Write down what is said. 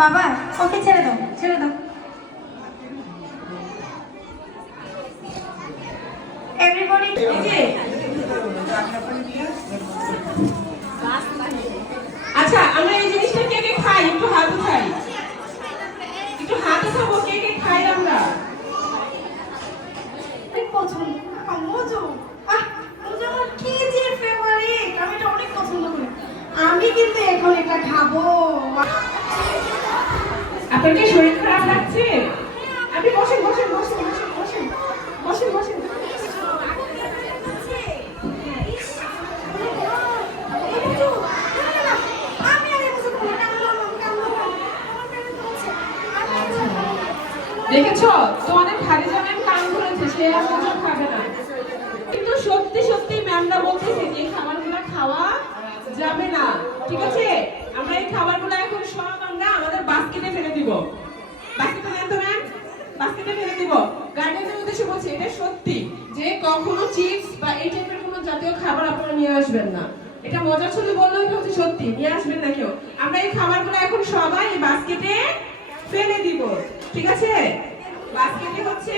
বাবা ওকে ছেড়ে দাও, ছেড়ে দাও। এভরিবডি আচ্ছা, আমরা এই জিনিসটা কে কে খাই একটু হাত উঠাই, একটু হাত উঠাবো, কে কে খাই আমরা? অনেক পছন্দ। মজু, মজু আমার কি যে ফেভারিট, আমি এটা অনেক পছন্দ করি। আমি কিন্তু এখন এটা খাবো। আপনার কি শরীর খারাপ লাগছে? আপনি বসেন বসেন বসেন বসেন বসেন বসেন বসেন। দেখেছো, তোমাদের খাদিজা ম্যাম কান ধরেছে, সে আর মজা খাবে না। কিন্তু সত্যি সত্যি ম্যামরা বলতেছে যে এই খাবারগুলো খাওয়া যাবে না, ঠিক আছে? আমরা এই খাবারগুলো এখন সব আমরা আমাদের বাস্কেটে ফেলে দিব। বাস্কেটে দেন তো ম্যাম, বাস্কেটে ফেলে দিব। গার্ডেনের উদ্দেশ্যে বলছি, এটা সত্যি যে কখনো চিপস বা এই টাইপের কোনো জাতীয় খাবার আপনারা নিয়ে আসবেন না। এটা মজা ছবি বললেও এটা হচ্ছে সত্যি, নিয়ে আসবেন না কেউ। আমরা এই খাবারগুলো এখন সবাই এই বাস্কেটে ফেলে দিব, ঠিক আছে? বাস্কেটে হচ্ছে